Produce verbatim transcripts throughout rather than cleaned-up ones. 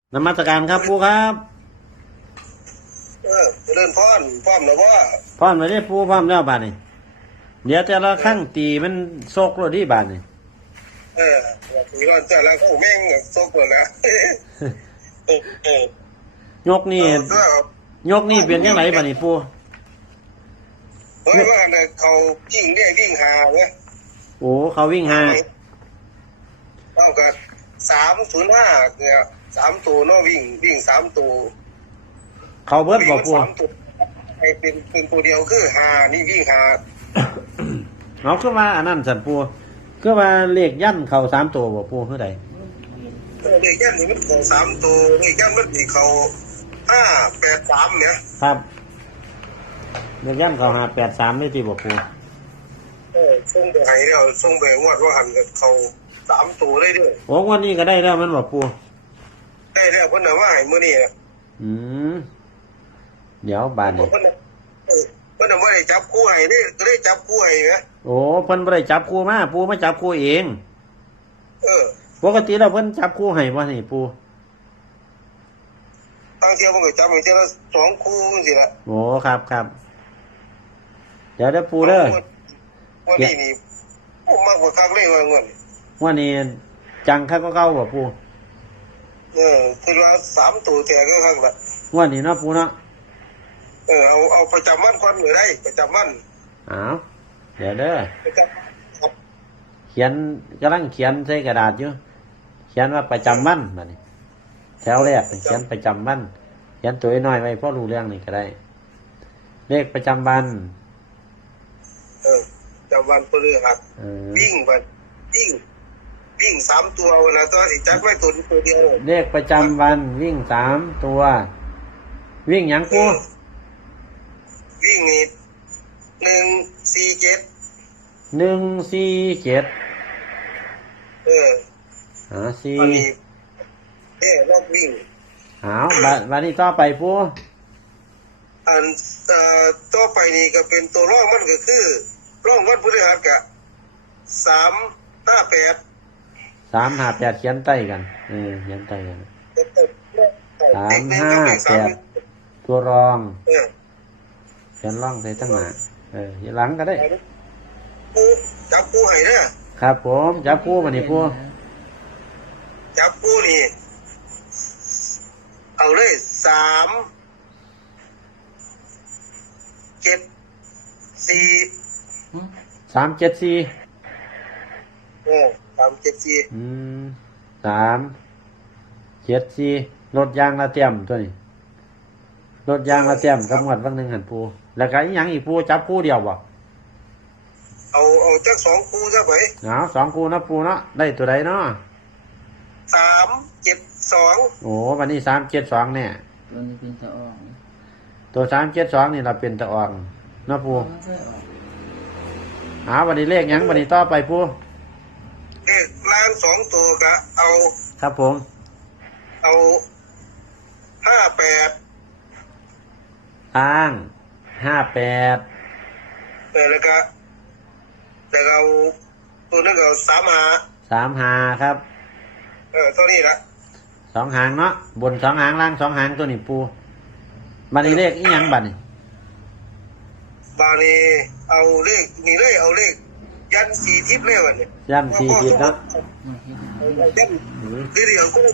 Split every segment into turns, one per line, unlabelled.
นมัสการครับปูครับ
เออเดินพร้อมพร้อมแล้วว่า
พร้อมแล้วนี่ปูพร้อมแล้วบาดนี่เดี๋ยวแต่ละครั้งตีมันโซกรถที่บาดนี่
เออทีก่อนแต่ละคู่แม่งโซกเลยนะเออเออย
กนี่ยกนี่เป็นยังไงบาดนี่ปู
เฮ้ยว่าเนี่ยเขาวิ่งได้วิ่งหาเว้ย
โอ้เขาวิ่งหา
เท่ากับสามศูนย์ห้าเนี่ยสามตัวเนาะวิ่งวิ่งสามตัว
เขาเบิดบอกปู
ไอเป็นเป็นตัวเดียวคือหานี่วิ่งหา
เอาขึ้นมาอันนั้นสันปูคือว่าเลขยันเขาสามตัวบอกปูเท่าไหร่
เลขยันนี่มันเขาสามตัวเลขยันมันมีเขาห้าแปดสามเนี่ย
ครับเลขยันเขาหาแปดสามนี่ตีบอกปู
เออส่งไปให้แล้วส่งไปงวดว่าหันกับเขาสามตัวได้ด้วย
โอ้วันนี้ก็ได้แล้วมันบอกปู
ได้แล้วเพิ่นน่ะว่าให้มื้อนี้
อืมเดี๋ยวบาดนี่
เพิ่นเพิ่นน่ะว่าได้จับคู่ให้นี่ก็ได้จับคู่ให้แหม
โอ้เพิ่นบ่ได้จับคู่มาปูมาจับคู่เอง
เออ
ปกติแล้วเพิ่นจับคู่ให้บ่นี่ปู
ทางเที่ยวมันก็จับให้เที่ยวละสองคู่จังซี่ล่ะ
โอ้ครับครับเดี๋ยวเด้อปูเด้อ
วันนี้นี่โอ้มากกว่าคักเลยว่าเงิน
วันนี้จังคักก็เก่าบ่ปู
เออคือว่าสามตัวแท้ก็คักละ
วันนี้เนาะปูเนาะ
เออเอาเอาประจำวันก่อนก็ได้ประจำวัน
อ้าวเดี๋ยวเด้อเขียนกำลังเขียนใส่กระดาษอยู่เขียนว่าประจำวันบัดนี้แถวแรกเขียนประจำวันเขียนตัวน้อยไว้พอรู้เรื่องนี่ก็ได้เลขประจำวัน
เออประจำวันพฤหัสวิ่งวันวิ่งวิ่งสามตัววันละตัวสิจัดไว้ตัวตัวเดียว
เลขประจำวันวิ่งสามตัววิ่งหยังปู
วิ่งนี่หนึ่งสี่เจ็ด
หนึ่งสี่เจ็ด
เออ
หาสี่
เอ๊ะรอบวิ่ง
อ้าวบัดวันนี้ต่อไปปู
อันเอ่อต่อไปนี่ก็เป็นตัวร่องมันก็คือร่องวันพฤหัสกะสามห้าแปด
สามห้าแปดเขียนใต้กันเออเขียนใต้กันสามห้าแปดตัวรองเขียนร่องใส่ตั้งหน้าเออหลังก็ได้
จับคู่ให้เด้อ
ครับผมจับคู่มานี่ปู
จับคู่นี่เอาเลยสามเจ็ดสี่
สามเจ็ดสี่
เออสามเจ็ดสี่
อืมสามเจ็ดสี่รถยางละเต็มตัวนี้รถยางละเต็มกำหนดวันหนึ่งหันปูแล้วก็อีกอย่างอีกปูจับคู่เดียวบ่
เอาเอาจักสองคู่ซะไป
เอาสองคู่นะปูเนาะได้ตัวใดเนาะ
สามเจ็ดสอง
โอ้วันนี้สามเจ็ดสองเนี่ย
ตัวนี้เป็นตะออง
ตัวสามเจ็ดสองนี่เราเป็นตะอองนะปูหาวันนี้เลขยังวันนี้ต่อไปปู
เลขล้านสองตัวก็เอา
ครับผม
เอาห้าแปด
อ้างห้าแปด
เออแล้วก็แต่เราตัวนั้นเราสามหา
สามหาครับ
เออตัวนี้ละ
สองหางเนาะบนสองหางล่างสองหางตัวนี้ปูบันนี้เลขอีหยังบันนี้
บานี้เอาเลขนี่เลยเอาเลขยันสี่ทิศเลยวันนี้
ยันสี่ทิศเนาะ
ยันเดี๋ยวก็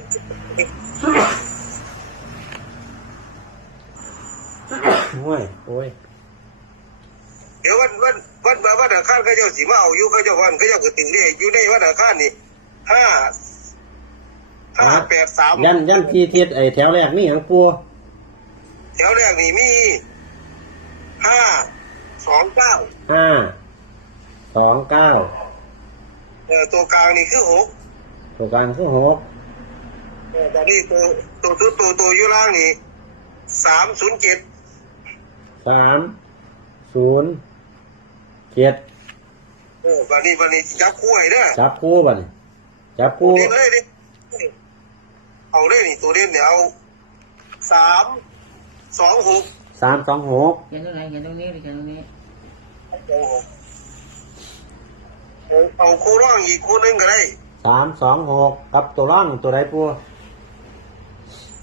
โอ้ยโอ้ย
เดี๋ยววันวันวันมาวันอาคารเขาเจ้าสีมาเอาอยู่เขาเจ้าวันเขาเจ้าก็ติงเลขอยู่ในวันอาคารนี่ห้าห้าแปดสาม
ยันยันสี่ทิศไอ้แถวแรกนี่หยังปู
แถวแรกนี่มีห้าสองเก้า
ห้าสองเก้า
เออตัวกลางนี่คือหก
ตัวกลางคือหก
เออตอนนี้ตัวตัวตัวตัวตัวอยู่ล่างนี่สามศูนย์เจ็ด
สามศูนย์เจ็ด
เออวันนี้วันนี้จับคู่ให้เด้อ
จับคู่บัดนี้จับคู่
เล่นเลยดิเอาเลยนี่ตัวเล่นเนี่ยเอาสามสองหก
สามสองหก
เขียนตรงไหนเขียนตรงนี้หรือเขียนตรงนี้
เอาคู่ร่องอีกคู่นึงก็ได้
สามสองหกกับตัวร่องตัวใดปู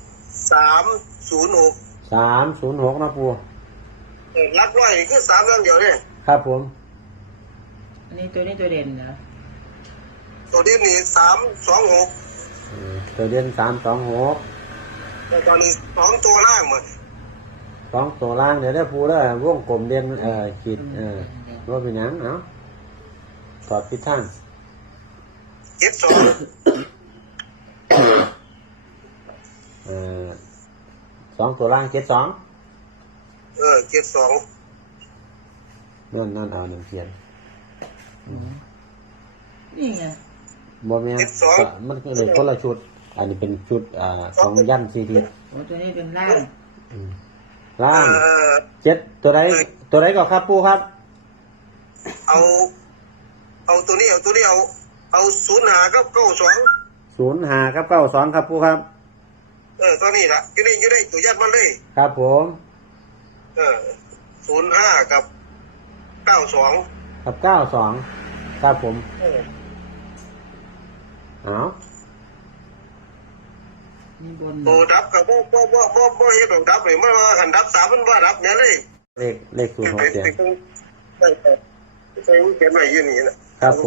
สามศูนย์หก
สามศูนย์หกนะปู
เออรักร้อยนี่คือสามเรื่องเดียวเนี่ย
ครับผม
อันนี้ตัวนี้ตัวเด่นเหรอ
ตัวนี้นี่สามสองหก
อืมตัวเด่นสามสองหก
แต่ตอนนี้สองตัวล่างหมด
สองตัวล่างเดี๋ยวได้ปูได้วงกลมเด่นเอ่อขีดเอ่อว่าเป็นหยังเนาะถอดทิศทาง
เจ็ดสอง
เอ่อสองตัวล่างเจ็ดสอง
เออเจ็ดสอง
นั่นนั่นเอาหนึ่งเขียน
นี่ไง
บ่แม่นก็มันก็เลยคนละชุด อันนี้เป็นชุดอ่าของยันซีที
โอ้ตัวนี้เป็นล่าง
อืมล่าง
เออ
เจ็ดตัวไหนตัวไหนก็ครับปูครับ
เอา เอาตัวนี้เอาตัวนี้เอาเอาศูนย์หากับเก้าสอง
ศูนย์หาครับเก้าสองครับปูครับ
เออตัวนี้ละอยู่ในอยู่ในตัวยัดมันเลย
ครับผม
เออศูนย์ห้ากับเก้าสอง
กับเก้าสองครับผม
เออ
เอา
นี่บน
ตัวดับกับบ่บ่บ่บ่บ่เฮ็ดดอกดับเลยมันว่าหันดับสามมันว่าดับเนี่ยเลย
เลขเลขศูนย์หกเจ็ด
ใช่ใช่ใช่เขียนไว้อยู่นี่นะครับ
ผม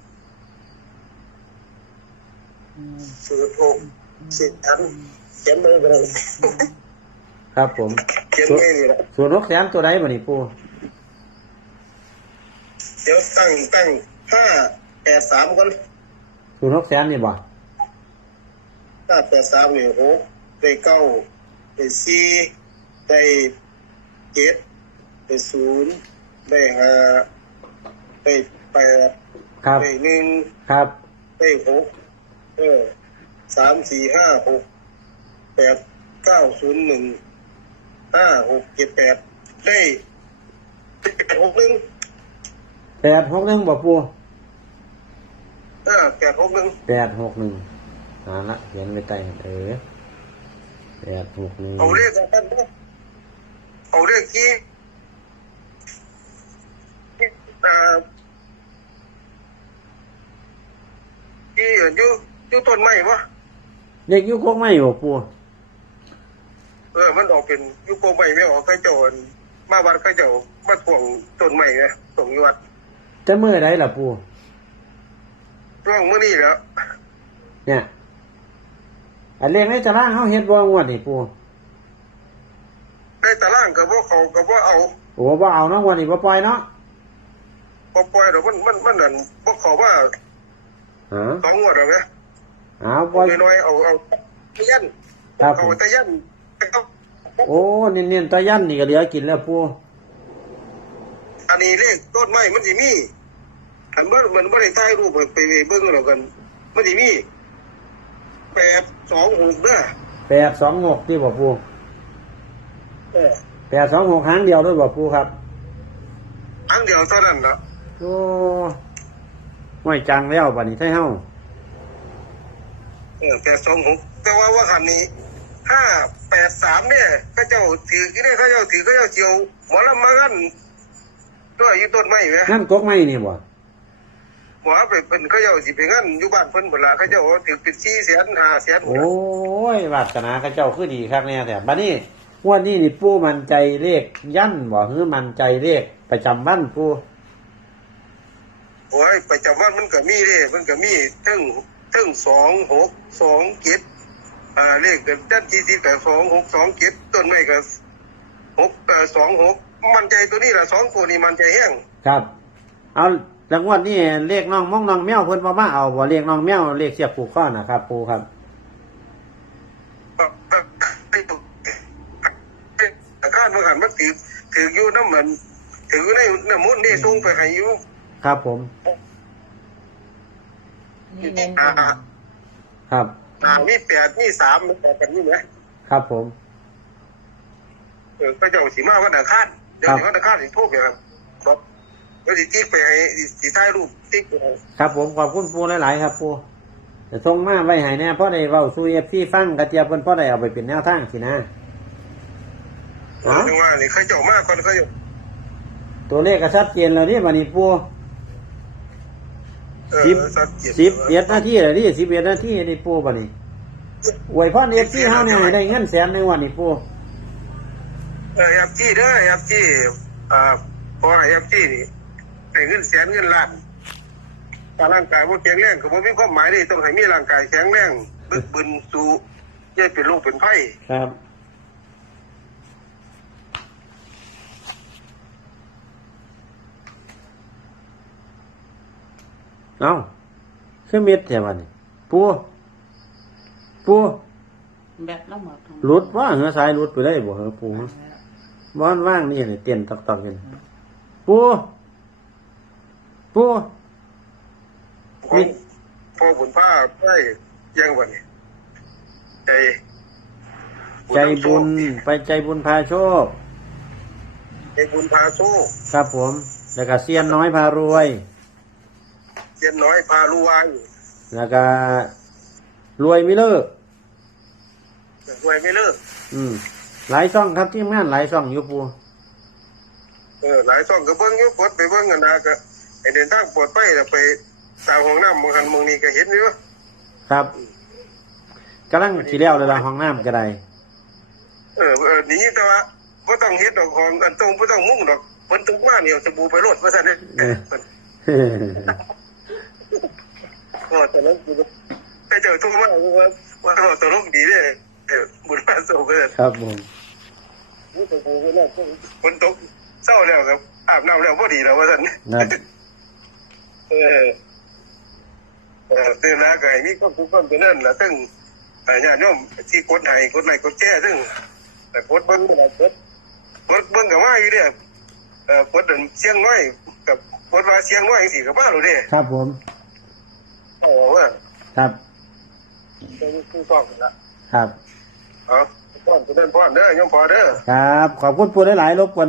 อืม
ศูนย์หกสิบอันเขียนไว้เลย
ครับผม
เขียนไว้นี่แหละ
ศูนย์หกแสนตัวไหนบ่นี่ปู
เดี๋ยวตั้งตั้งห้าแปดสามก่อน
ศูนย์หกแสนนี่บ่
ห้าแปดสามนี่หกได้เก้าได้สี่ได้เจ็ดได้ศูนย์ได้ห้าได้แปด
ครับ
ได้หนึ่ง
ครับ
ได้หกเออสามสี่ห้าหกแปดเก้าศูนย์หนึ่งห้าหกเจ็ดแปดได้แปดหกหนึ่ง
แปดหกหนึ่งบ่ปู
อ่าแปดหกหนึ่ง
แปดหกหนึ่งอ่าละเขียนไว้ใต้กันเออแปดหกหนึ่ง
เอาเลขกันนะเอาเลขที่อ่าที่อยู่อยู่ต้นไม้วะ
เด็กอยุคกไม่บ่ปู
เออมันออกเป็นอยู่โกไม้ไม่ออกใครเจ้าอั่นมาวัดใครเจ้ามาถ่วงต้นไม้ไงถ่วงอยู่วัด
จะเมื่อไรล่ะปู
ช่วงมื้อนี้แหล้ว
เนี่ยอันเลขในตารางเฮาเฮ็ดบ่งวดนี่ปู
ได้ตารางก็บ่เขาก็บ่เอา
โอ้บ่เอาเนาะงวดนี้บ่ปล่อยเนาะ
บ่ปล่อยดอกมันมันมันนั่นบ่เขาว่า
ฮะ
สองงวดแล้วแหม
เอาปล่อย
น้อยๆเอาเอาตะยัน
ครับผ
เอา
ม
ตะยันเอา
โอ้เน้นๆตายันนี่ก็เหลือกินแล้วปู
อันนี้เลขต้นไม้มันสิมีอันมันมันบ่ได้ถ่ายรูปไปไปเบิ่งแล้วกัน มันสิมีแปดสองหกเด้อ
แปดสองหกที่บ่ปู
เออ
แปดสองหกครั้งเดียวด้วยบ่ปูครับ
อันเดียวเท่านั้นล่ะ
โอ้ห้วยจังแล้วบัดนี้ไทเฮา
เออแปดสองหกแต่ว่าว่าคันนี้ห้าแปดสามเนี่ยเขาเจ้าถือกี่เนี่ยเขาเจ้าถือเขาเจ้าเจียวหมอลำมากันด้วยอยู่ต้นไม้ไหม
งั้นกกไม้นี่บ่
หมอไปเป็นเขาเจ้าสิไปงั้นอยู่บ้านเพิ่นเวลาเขาเจ้าถือเป็นสี่แสนห้าแสน
โอ้ยวาสนาเขาเจ้าคือดีครับแน่แต่บัดนี้งวดนี้นี่ปูมั่นใจเลขยันบ่คือมั่นใจเลขประจำวันปู
โอ้ยประจำวันมันก็มีเด้มันก็มีทั้งทั้งสองหกสองเจ็ดอ่าเลขกันด้านที่สิบแต่สองหกสองเจ็ดต้นไม้ก็หกเอ่อสองหกมันใจตัวนี้ละสองตัวนี้มันใจแห้ง
ครับ เอารางวัลนี่เลขน้องม่องน้องแมวเพิ่นบ่มาเอาบ่เลขน้องแมวเลขเสียบผูกข้อนะครับปูครับ
อาการมันหันมันถือถืออยู่น้ำมันถือในน้ำมุนนี่ส่งไปให้อยู่
ครับผม
นี่เน้นบ
อ่าน
ครับ
อ่ามีแปดมีสามมันต่อกันนี่ไหม
ครับผม
เออก็เจ้าสีมาวันอังคารเดี๋ยววันอังคารสิโทรไปครับบอกเดี๋ยวสิติ๊กไปให้สิถ่ายรูปติ๊กไปให้
ครับผมขอบคุณปูหลายๆครับปูจะส่งมาไว้ให้แน่เพราะได้เว้าสู่ เอฟ ซี ฟังกระเจี๊ยบเพิ่นเพราะได้เอาไปเป็นแนวทางสินะ
ถึงว่านี่เขาเจ้ามากคนเขาเจ้า
ตัวเลขก็ชัดเจนแล้วนี่บัดนี้ปู
เออ
สิบ
สักเจ็ด
สิบเอ็ดนาทีแล้วนี่สิบเอ็ดนาทีนี่ปูบัดนี้อวยพรเอฟซีเฮาเนี่ยให้ได้เงินแสนในวันนี้ปู
เออเอฟจีเด้อเอฟจีอ่าเพราะเอฟจีนี่ให้เงินแสนเงินล้านถ้าร่างกายบ่แข็งแรงก็บ่มีความหมายนี่ต้องให้มีร่างกายแข็งแรงบึกบึนสู้อย่าเป็นโรคเป็นไข้
ครับเอาคือมิดแถววันนี้ปูปู
แบบละหมด
หลุดว่าเหงือสายหลุดไปได้บ่เหรอปูบ้านว่างนี่เลยเตียนตอกๆกันปูปู
ของพ่อบุญพาไปยังวันนี้ใจ
ใจบุญไปใจบุญพาโชค
ใจบุญพาโชค
ครับผมแล้วก็เซียนน้อยพารวย
เย็นน้อยพารวย
แล้วก็รวยไม่เลิก
รวยไม่เลิก
อืมหลายช่องครับที่งานหลายช่องอยู่ปู
เออหลายช่องก็เบิ่งอยู่กดไปเบิ่งกันนะก็ไอเดินทางปลอดภัยแล้วไปตามห้องน้ำบางหันบางนี้ก็เห็นอยู่
ครับกำลังสีแล้วเลยละห้องน้ำก็ได้
เออเออหนีแต่ว่าบ่ต้องเฮ็ดดอกของอันตรงบ่ต้องมุ่งดอกฝนตกมาเนี่ยสบู่ไปโลดว่าซั่นเด้
เออ
โอ้แต่นั้นคือไปเจอทุกมาว่าว่าเราตลกดีเด้เออบุญมาโซก็ได้
ครับผม
นี่สบู่ก็น่าฝนตกเศร้าแล้วครับอาบน้ำแล้วพอดีแล้วว่าซั่น
ครับ
เออเออตื่นแล้วก็ให้มีความสุขความเจริญล่ะซึ่งอ่าญาติโยมที่กดให้กดไลค์กดแชร์ซึ่งแต่กดเบิ่งก็ได้กดกดเบิ่งก็มาอยู่เด้เอ่อกดอันเสียงน้อยกับกดว่าเสียงน้อยจังซี่ก็มาแล้วเด้
ครับผม
เอาว่า
ครับ
เป็นผู้สอบกันละ
ครับ
เอาพ่อนจะเดินพ่อนเด้อโยมพอเด้อ
ครับขอบคุณปูหลายๆรบกวน